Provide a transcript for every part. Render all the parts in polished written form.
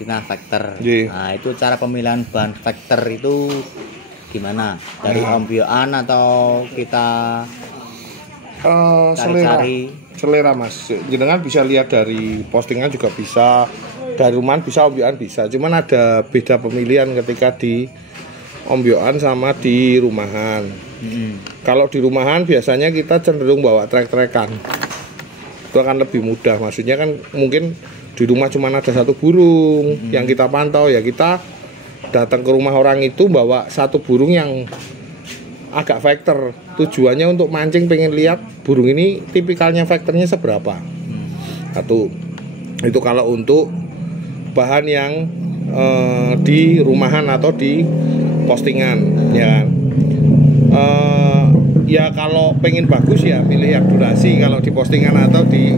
betina vector. Yeah. Nah, itu cara pemilihan bahan vector itu gimana? Dari ombyoan atau kita cari-cari? Selera Mas. Jenengan bisa lihat dari postingan juga bisa, dari rumahan bisa, ombyoan bisa. Cuman ada beda pemilihan ketika di ombyoan sama di rumahan. Kalau di rumahan biasanya kita cenderung bawa trek-trekan. Itu akan lebih mudah. Maksudnya kan mungkin di rumah cuma ada satu burung yang kita pantau, ya kita datang ke rumah orang itu bawa satu burung yang agak vector. Tujuannya untuk mancing, pengen lihat burung ini tipikalnya vectornya seberapa. Satu. Itu kalau untuk bahan yang di rumahan atau di postingan, ya. Ya kalau pengen bagus ya pilih yang durasi kalau di postingan atau di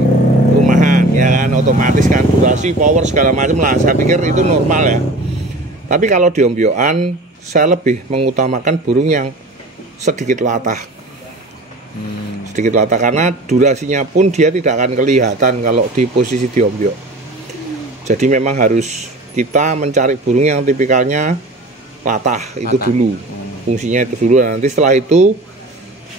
rumahan, ya kan, otomatis kan durasi, power segala macam lah. Saya pikir itu normal ya. Tapi kalau di ombyoan saya lebih mengutamakan burung yang sedikit latah. Sedikit latah karena durasinya pun dia tidak akan kelihatan kalau di posisi di ombyo. Jadi memang harus kita mencari burung yang tipikalnya latah itu dulu. Fungsinya itu dulu. Nanti setelah itu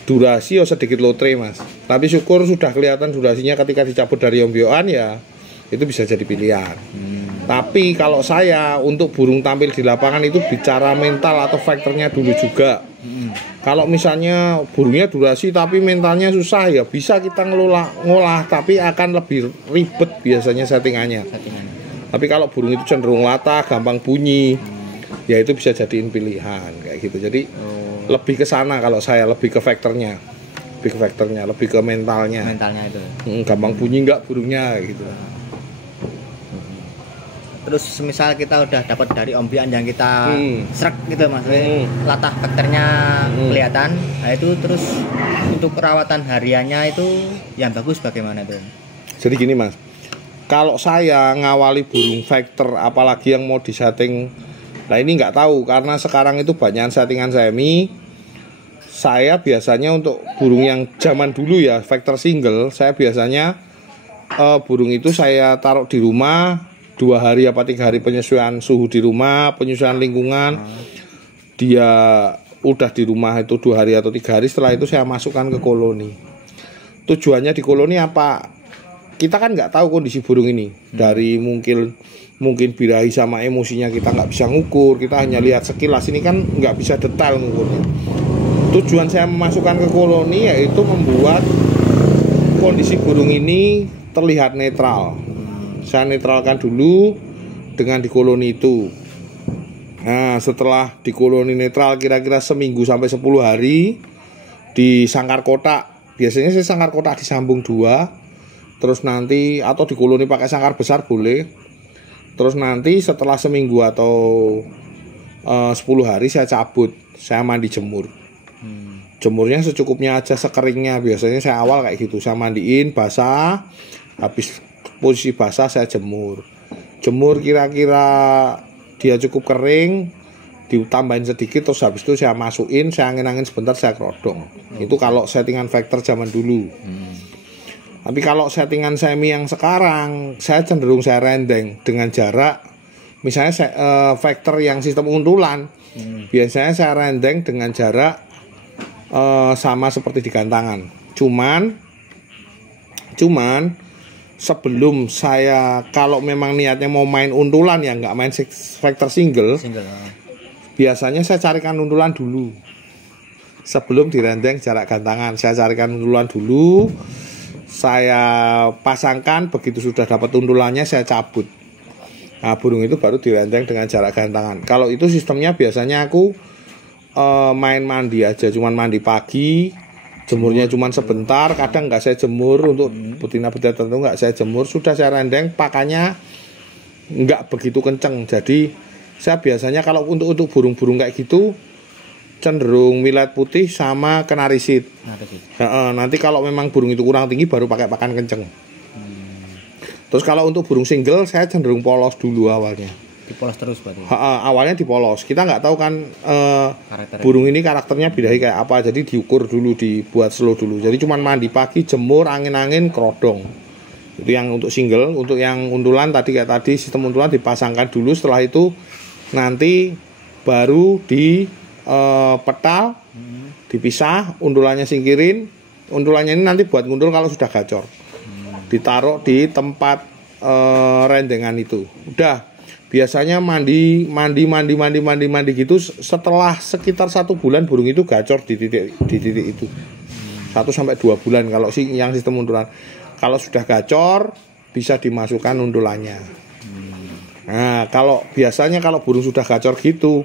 durasi ya sedikit lotre Mas. Tapi syukur sudah kelihatan durasinya ketika dicabut dari ombyoan, ya itu bisa jadi pilihan. Tapi kalau saya untuk burung tampil di lapangan itu bicara mental atau faktornya dulu juga. Kalau misalnya burungnya durasi tapi mentalnya susah, ya bisa kita ngolah tapi akan lebih ribet biasanya settingannya. Tapi kalau burung itu cenderung latah, gampang bunyi, ya itu bisa jadiin pilihan kayak gitu. Jadi lebih ke sana kalau saya, lebih ke faktornya, lebih ke mentalnya itu. Gampang bunyi nggak burungnya gitu. Terus misal kita udah dapat dari ombyoan yang kita serak gitu Mas, latah vektornya kelihatan. Nah itu terus untuk perawatan hariannya itu yang bagus bagaimana tuh? Jadi gini Mas, kalau saya ngawali burung vector apalagi yang mau disetting, nah ini nggak tahu karena sekarang itu banyak settingan semi. Saya biasanya untuk burung yang zaman dulu ya vector single, saya biasanya burung itu saya taruh di rumah 2 hari apa 3 hari penyesuaian suhu di rumah, penyesuaian lingkungan. Dia udah di rumah itu 2 hari atau 3 hari, setelah itu saya masukkan ke koloni. Tujuannya di koloni apa? Kita kan nggak tahu kondisi burung ini dari mungkin birahi sama emosinya kita nggak bisa ngukur, kita hanya lihat sekilas, ini kan nggak bisa detail ngukurnya. Tujuan saya memasukkan ke koloni yaitu membuat kondisi burung ini terlihat netral. Saya netralkan dulu dengan di koloni itu. Nah setelah di koloni netral kira-kira seminggu sampai 10 hari di sangkar kotak. Biasanya saya sangkar kotak disambung 2. Terus nanti atau di koloni pakai sangkar besar boleh. Terus nanti setelah seminggu atau 10 hari saya cabut, saya mandi jemur. Jemurnya secukupnya aja, sekeringnya. Biasanya saya awal kayak gitu, saya mandiin basah, habis posisi basah saya jemur kira-kira dia cukup kering, ditambahin sedikit, terus habis itu saya masukin, saya angin-angin sebentar, saya kerodong. Itu kalau settingan vector zaman dulu. Tapi kalau settingan semi yang sekarang, saya cenderung saya rendeng dengan jarak. Misalnya vector yang sistem untulan, biasanya saya rendeng dengan jarak sama seperti di gantangan. Cuman sebelum saya, kalau memang niatnya mau main untulan ya nggak main vector single. Biasanya saya carikan untulan dulu sebelum direndeng jarak gantangan. Saya carikan untulan dulu, saya pasangkan, begitu sudah dapat untulannya saya cabut. Nah burung itu baru direndeng dengan jarak gantangan. Kalau itu sistemnya biasanya aku main mandi aja, cuman mandi pagi, jemurnya cuman sebentar, kadang nggak saya jemur untuk betina-betina tertentu, nggak saya jemur, sudah saya rendeng, pakannya nggak begitu kenceng. Jadi saya biasanya kalau untuk burung-burung kayak gitu cenderung millet putih sama kenarisit. Nanti kalau memang burung itu kurang tinggi baru pakai pakan kenceng. Terus kalau untuk burung single saya cenderung polos dulu awalnya. Dipolos terus berarti. Awalnya dipolos. Kita nggak tahu kan burung ini karakternya birahi kayak apa. Jadi diukur dulu, dibuat slow dulu. Jadi cuman mandi pagi, jemur, angin-angin, kerodong. Itu yang untuk single. Untuk yang undulan tadi kayak tadi, sistem undulan dipasangkan dulu, setelah itu nanti baru di petal, dipisah, undulannya singkirin. Undulannya ini nanti buat ngundul kalau sudah gacor. Ditaruh di tempat rendengan itu. Udah. Biasanya mandi gitu, setelah sekitar 1 bulan burung itu gacor di titik itu. 1-2 bulan kalau sih yang sistem undulan. Kalau sudah gacor bisa dimasukkan undulannya. Nah, kalau biasanya kalau burung sudah gacor gitu,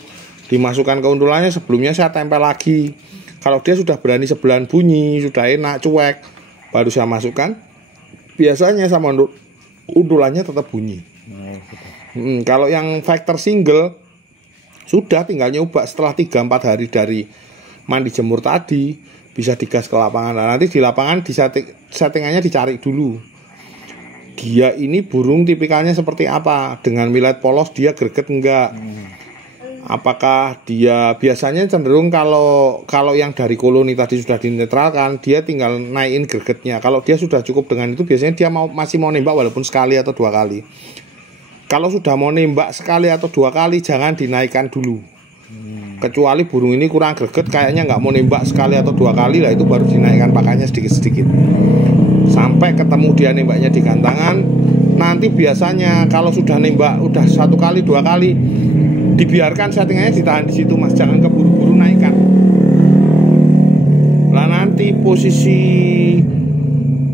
dimasukkan ke undulannya, sebelumnya saya tempel lagi. Kalau dia sudah berani sebelan bunyi, sudah enak cuek, baru saya masukkan. Biasanya sama undulannya tetap bunyi. Kalau yang factor single sudah tinggal nyoba setelah 3-4 hari dari mandi jemur tadi, bisa digas ke lapangan. Nah, nanti di lapangan settingannya dicari dulu. Dia ini burung tipikalnya seperti apa? Dengan millet polos dia greget enggak? Apakah dia biasanya cenderung kalau yang dari koloni tadi sudah dinetralkan, dia tinggal naikin gregetnya. Kalau dia sudah cukup dengan itu, biasanya dia masih mau nembak walaupun sekali atau 2 kali. Kalau sudah mau nembak sekali atau 2 kali, jangan dinaikkan dulu. Kecuali burung ini kurang greget, kayaknya nggak mau nembak sekali atau 2 kali, lah itu baru dinaikkan pakannya sedikit-sedikit. Sampai ketemu dia nembaknya di gantangan. Nanti biasanya kalau sudah nembak udah 1 kali 2 kali, dibiarkan settingannya ditahan di situ mas, jangan keburu-buru naikkan. Lah nanti posisi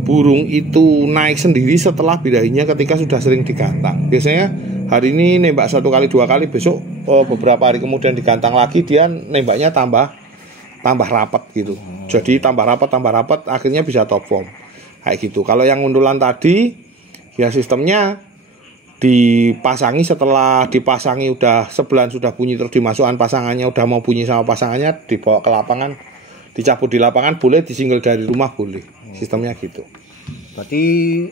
burung itu naik sendiri setelah birahinya ketika sudah sering digantang. Biasanya hari ini nembak 1 kali 2 kali, besok beberapa hari kemudian digantang lagi, dia nembaknya tambah rapat gitu. Jadi tambah rapat, akhirnya bisa top form kayak gitu. Kalau yang undulan tadi ya sistemnya dipasangi, setelah dipasangi udah sebelan sudah bunyi, terus dimasukkan pasangannya, udah mau bunyi sama pasangannya, dibawa ke lapangan, dicabut di lapangan boleh, disingle dari rumah boleh. Sistemnya gitu. Berarti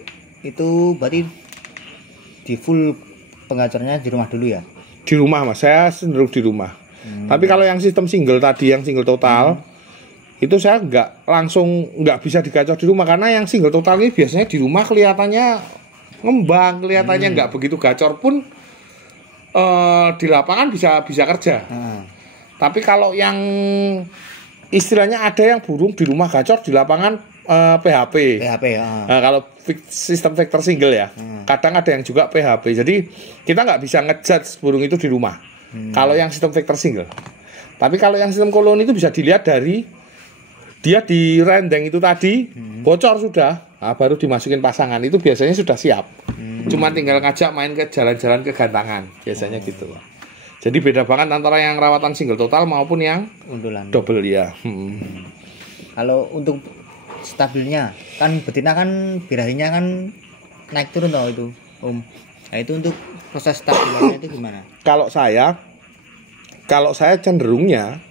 di full pengacarnya di rumah dulu ya? Di rumah mas, saya cenderung di rumah. Tapi kalau yang sistem single tadi, yang single total, itu saya nggak bisa digacor di rumah, karena yang single total ini biasanya di rumah kelihatannya ngembang, kelihatannya nggak begitu gacor pun di lapangan bisa kerja. Tapi kalau yang istilahnya ada yang burung di rumah gacor, di lapangan PHP ya. Nah, kalau sistem vector single ya, kadang ada yang juga PHP. Jadi kita nggak bisa ngejudge burung itu di rumah. Kalau yang sistem vector single. Tapi kalau yang sistem koloni itu bisa dilihat dari dia di rendeng itu tadi bocor sudah, nah, baru dimasukin pasangan, itu biasanya sudah siap. Cuma tinggal ngajak main ke jalan-jalan ke gantangan, biasanya gitu. Jadi beda banget antara yang rawatan single total maupun yang undulan double ya. Kalau untuk stabilnya kan betina kan birahinya kan naik turun tau itu Nah itu untuk proses stabilnya itu gimana? Kalau saya cenderungnya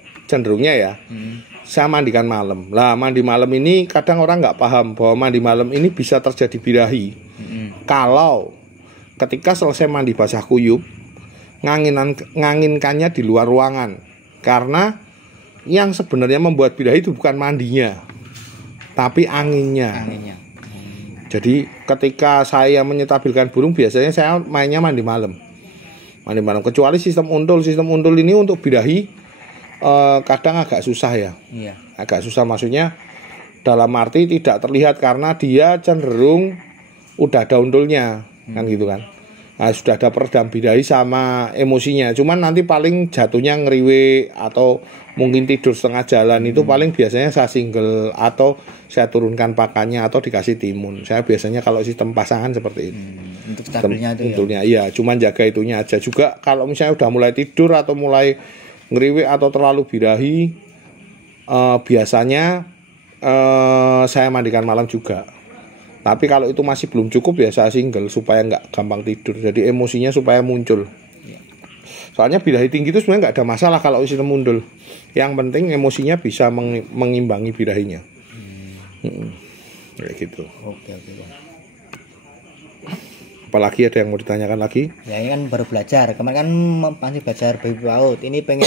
ya, saya mandikan malam. Lah mandi malam ini kadang orang nggak paham bahwa mandi malam ini bisa terjadi birahi. Kalau ketika selesai mandi basah kuyup, nganginkannya di luar ruangan, karena yang sebenarnya membuat birahi itu bukan mandinya, tapi anginnya. Jadi ketika saya menyetabilkan burung, biasanya saya mainnya mandi malam. Kecuali sistem undul ini untuk birahi kadang agak susah ya. Agak susah, maksudnya dalam arti tidak terlihat karena dia cenderung udah ada undulnya, kan gitu kan. Nah, sudah ada peredam birahi sama emosinya. Cuman nanti paling jatuhnya ngeriwe atau mungkin tidur setengah jalan, itu paling biasanya saya single atau saya turunkan pakannya atau dikasih timun. Saya biasanya kalau sistem pasangan seperti itu. Untuk stabilnya itu ya. Iya, cuman jaga itunya aja. Juga kalau misalnya udah mulai tidur atau mulai ngeriwe atau terlalu birahi, biasanya saya mandikan malam juga. Tapi kalau itu masih belum cukup ya saya single supaya nggak gampang tidur. Jadi emosinya supaya muncul. Soalnya birahi tinggi itu sebenarnya nggak ada masalah kalau sistem undul. Yang penting emosinya bisa mengimbangi birahinya. Kayak gitu. Oke. Apalagi ada yang mau ditanyakan lagi? Ya ini kan baru belajar. Kemarin kan masih belajar baby PAUD. Ini pengen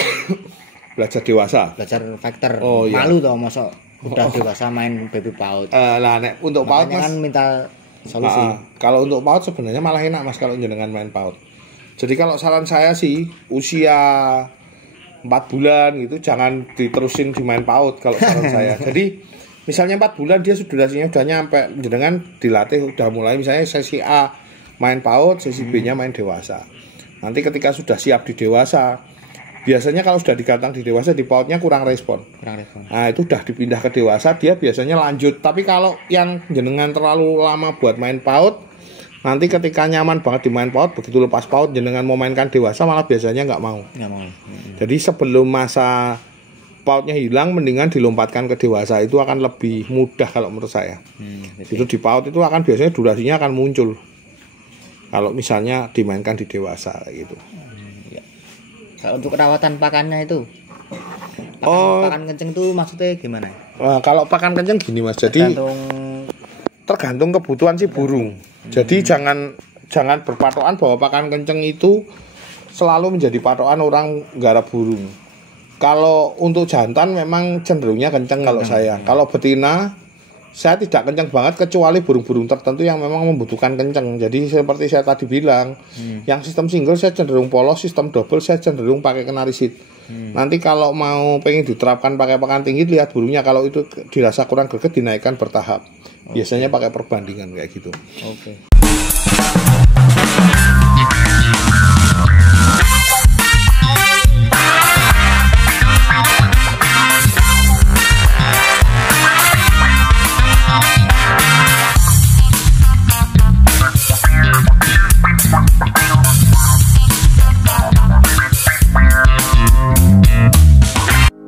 belajar dewasa. Belajar vector. Iya. Malu toh masa udah dewasa main baby PAUD. Lah nek untuk PAUD Mas kan minta solusi. Kalau untuk PAUD sebenarnya malah enak Mas kalau jenengan main PAUD. Jadi kalau saran saya sih usia 4 bulan gitu jangan diterusin di main PAUD kalau saran saya. Jadi misalnya 4 bulan dia durasinya udah nyampe, jenengan dilatih udah mulai misalnya sesi A main PAUD, sesi B-nya main dewasa. Nanti ketika sudah siap di dewasa, biasanya kalau sudah dikatang di dewasa di PAUD-nya kurang respon. Nah, itu udah dipindah ke dewasa, dia biasanya lanjut. Tapi kalau yang jenengan terlalu lama buat main PAUD, nanti ketika nyaman banget di main PAUD, begitu lepas PAUD jenengan mau mainkan dewasa malah biasanya nggak mau. Jadi sebelum masa PAUD-nya hilang, mendingan dilompatkan ke dewasa, itu akan lebih mudah kalau menurut saya. Itu di PAUD itu akan biasanya durasinya akan muncul kalau misalnya dimainkan di dewasa gitu. Kalau untuk perawatan pakannya itu, pakan kenceng itu maksudnya gimana? Kalau pakan kenceng gini Mas, jadi tergantung kebutuhan si burung. Jadi jangan berpatokan bahwa pakan kenceng itu selalu menjadi patokan orang garap burung. Kalau untuk jantan memang cenderungnya kenceng kalau saya. Kalau betina saya tidak kenceng banget kecuali burung-burung tertentu yang memang membutuhkan kenceng. Jadi seperti saya tadi bilang, yang sistem single saya cenderung polos, sistem double saya cenderung pakai canary seed. Nanti kalau mau pengen diterapkan pakai pakan tinggi, lihat burungnya, kalau itu dirasa kurang greget dinaikkan bertahap. Biasanya pakai perbandingan kayak gitu.